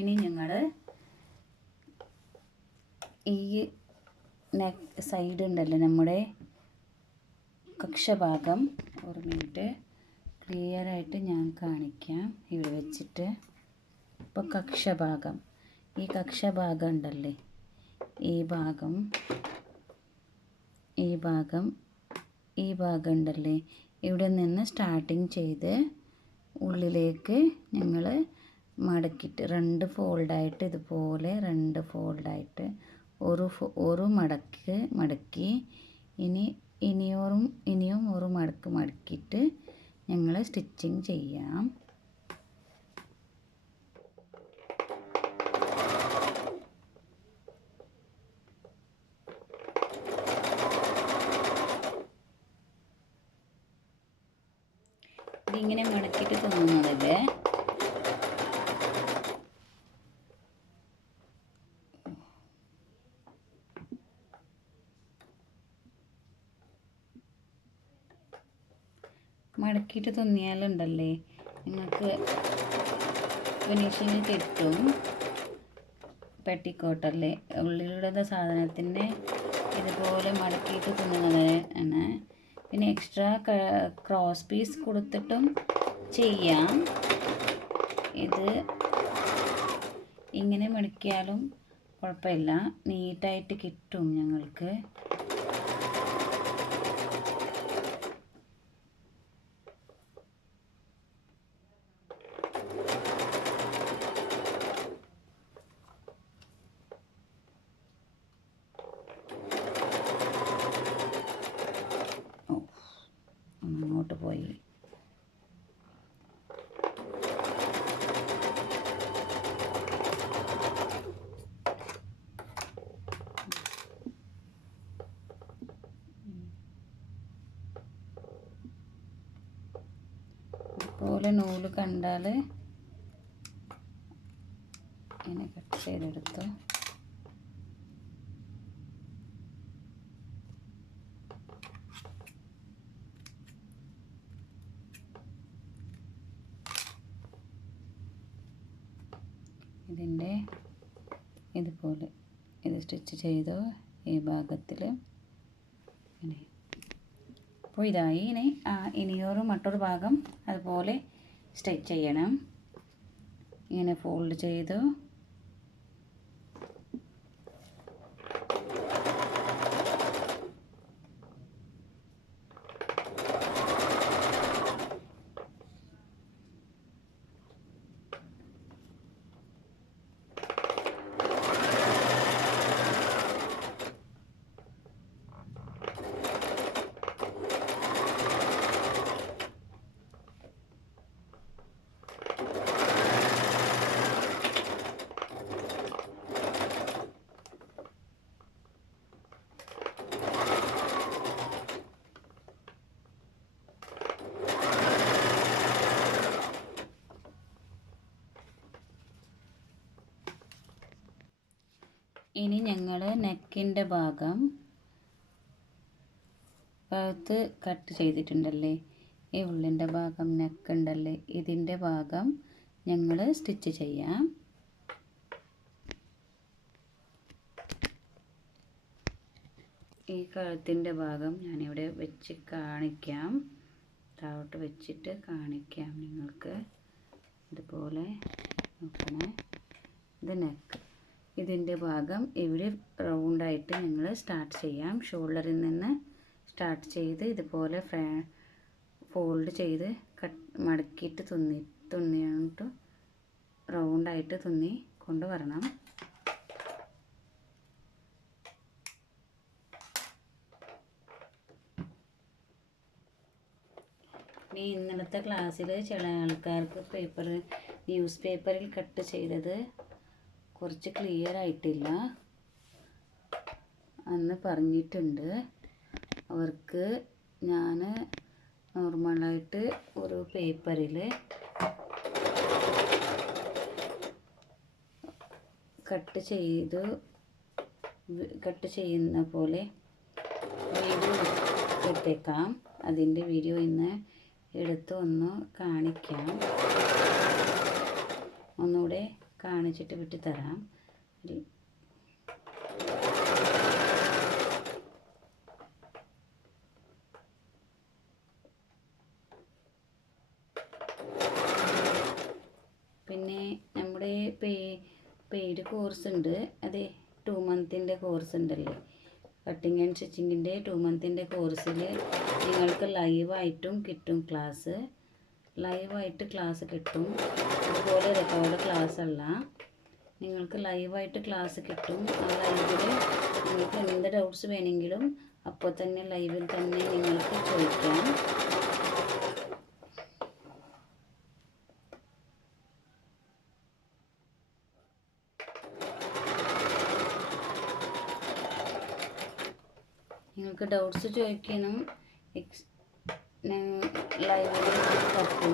ഇനി ഞങ്ങൾ ഈ നെക്ക് സൈഡ് ഉണ്ടല്ലോ നമ്മുടെ കക്ഷഭാഗം, ഒരു മിനിറ്റ് ക്ലിയറായിട്ട് ഞാൻ കാണിക്കാം ഇവിടെ വെച്ചിട്ട്. ഇപ്പോൾ കക്ഷഭാഗം, ഈ കക്ഷഭാഗം ഉണ്ടല്ലേ, ഈ ഭാഗം ഉണ്ടല്ലേ, ഇവിടെ നിന്ന് സ്റ്റാർട്ടിങ് ചെയ്ത് ഉള്ളിലേക്ക് ഞങ്ങൾ മടക്കിയിട്ട് 2 ഫോൾഡായിട്ട് ഇതുപോലെ 2 ഫോൾഡായിട്ട് ഒരു മടക്കി ഇനിയും ഒരു മടക്കിയിട്ട് ഞങ്ങൾ സ്റ്റിച്ചിങ് ചെയ്യാം. ഇതിങ്ങനെ മടക്കിയിട്ട് തോന്നുന്നതല്ലേ, മടക്കിയിട്ട് തുന്നിയാലുണ്ടല്ലേ നിങ്ങൾക്ക് ഫിനിഷിങ് കിട്ടും. പെട്ടിക്കോട്ടല്ലേ, ഉള്ളിലുള്ള സാധനത്തിൻ്റെ ഇതുപോലെ മടക്കിയിട്ട് തുന്നുന്നത് ആണ്. പിന്നെ എക്സ്ട്രാ ക്രോസ് പീസ് കൊടുത്തിട്ടും ചെയ്യാം. ഇത് ഇങ്ങനെ മടക്കിയാലും കുഴപ്പമില്ല, നീറ്റായിട്ട് കിട്ടും ഞങ്ങൾക്ക്. അങ്ങോട്ട് പോയി. ഇതുപോലെ നൂല് കണ്ടാൽ ഇങ്ങനെ കട്ട് ചെയ്തെടുത്തു. ഇതിൻ്റെ ഇതുപോലെ ഇത് സ്റ്റിച്ച് ചെയ്തു ഈ ഭാഗത്തിൽ ഇങ്ങനെ. അപ്പോൾ ഇതായി. ഇനിയൊരു മറ്റൊരു ഭാഗം അതുപോലെ സ്റ്റിച്ച് ചെയ്യണം. ഇങ്ങനെ ഫോൾഡ് ചെയ്തു ഇനി ഞങ്ങൾ നെക്കിൻ്റെ ഭാഗം ഭാഗത്ത് കട്ട് ചെയ്തിട്ടുണ്ടല്ലേ, ഈ ഉള്ളിൻ്റെ ഭാഗം നെക്ക് ഉണ്ടല്ലേ, ഇതിൻ്റെ ഭാഗം ഞങ്ങൾ സ്റ്റിച്ച് ചെയ്യാം. ഈ കഴുത്തിൻ്റെ ഭാഗം ഞാനിവിടെ വെച്ച് കാണിക്കാം, താഴോട്ട് വെച്ചിട്ട് കാണിക്കാം നിങ്ങൾക്ക്. ഇതുപോലെ നോക്കണേ, ഇത് നെക്ക്, ഇതിൻ്റെ ഭാഗം ഇവിടെ റൗണ്ടായിട്ട് ഞങ്ങൾ സ്റ്റാർട്ട് ചെയ്യാം. ഷോൾഡറിൽ നിന്ന് സ്റ്റാർട്ട് ചെയ്ത് ഇതുപോലെ ഫോൾഡ് ചെയ്ത് മടക്കിയിട്ട് തുന്നിയിട്ട് റൗണ്ടായിട്ട് തുന്നി കൊണ്ടുവരണം. ഇനി ഇന്നലത്തെ ക്ലാസ്സിൽ ചില ആൾക്കാർക്ക് ന്യൂസ് പേപ്പറിൽ കട്ട് ചെയ്തത് കുറച്ച് ക്ലിയർ ആയിട്ടില്ല എന്ന് പറഞ്ഞിട്ടുണ്ട്. അവർക്ക് ഞാൻ നോർമലായിട്ട് ഒരു പേപ്പറിൽ കട്ട് ചെയ്യുന്ന പോലെ വീഡിയോ ഇട്ടേക്കാം. അതിൻ്റെ വീഡിയോ ഇന്ന് എടുത്ത് ഒന്ന് കാണിക്കാം. ഒന്നുകൂടെ കാണിച്ചിട്ട് വിട്ട് തരാം. പിന്നെ നമ്മുടെ പെയ്ഡ് കോഴ്സ് ഉണ്ട്. അത് 2 മന്തിൻ്റെ കോഴ്സ് ഉണ്ടല്ലേ, കട്ടിങ് ആൻഡ് സ്റ്റിച്ചിങ്ങിൻ്റെ 2 മന്തിൻ്റെ കോഴ്സിൽ നിങ്ങൾക്ക് ലൈവായിട്ടും കിട്ടും ക്ലാസ്. ലൈവായിട്ട് ക്ലാസ് കിട്ടും. അതുപോലെ റെക്കോർഡ് ക്ലാസ് അല്ല, നിങ്ങൾക്ക് ലൈവായിട്ട് ക്ലാസ് കിട്ടും. ആ ലൈവിൽ നിങ്ങൾക്ക് എന്ത് ഡൗട്ട്സ് വേണമെങ്കിലും അപ്പോൾ തന്നെ ലൈവിൽ തന്നെ നിങ്ങൾക്ക് ചോദിക്കാം. നിങ്ങൾക്ക് ഡൗട്ട്സ് ചോദിക്കണം ലൈവിൽ പറ്റും.